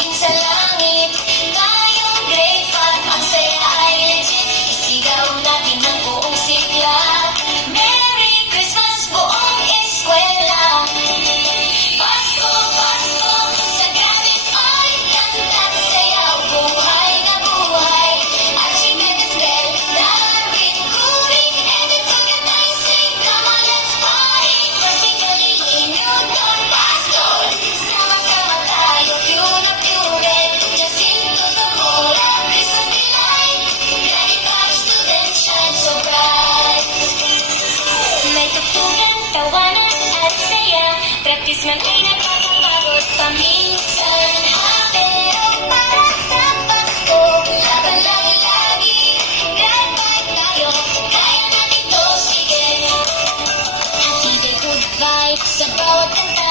tuwing sa langit. Tayong grade 5, ang saya ay legit. Isigaw natin ng buong sigla. Merry Christmas buong eskwela. Pasko, Pasko, sa gamit ay kanta't sayaw. Buhay na buhay, at Jimenez Bell, Darwin, Cooley, and it's okay I sing. Come on, let's party, particularly Newton, Pastor. Sama-sama tayo, pure na pure, Jacinto Zamora, Christmas delight. Grade 5 students shine so bright. May tugtugan, tawanan at saya. Practice man ay nakakapagod paminsan. Pero para sa Pasko, laban lagi-lagi. Grade 5 tayo, kaya natin to, sige. Hatid ay good vibes sa bawat kanta.